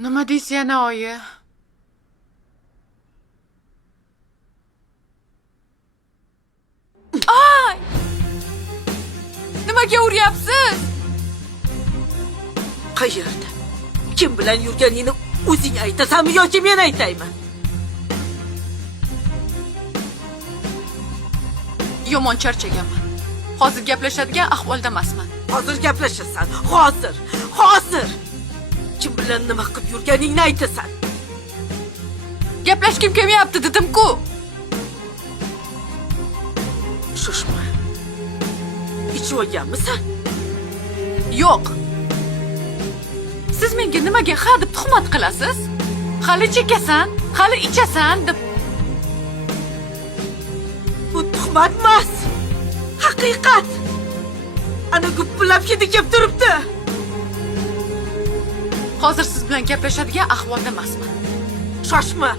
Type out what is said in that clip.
Nima deysiz yana oyi? Ay! Nimaga uryapsiz? Qayerda? Kim bilan yurganingni o'zing aytasanmi yoki men aytaymi? Yomon charchaganman. Hozir gaplashadigan ahvolda emasman. Hozir gaplashasan. Hozir. Kim bilan nima qilib yurganingni aytasan. Gaplashgim kelmayapti dedim-ku. Shoshma. Ichib olganmisan? Yo'q. Siz menga nimaga ha deb tuhmat qilasiz? Hali chekasan, hali ichasan deb. Bu tuhmat emas. Haqiqat. Ana gupillab kelib turibdi. Hozir siz bilan gaplashadigan ahvolda emasman. Shoshma.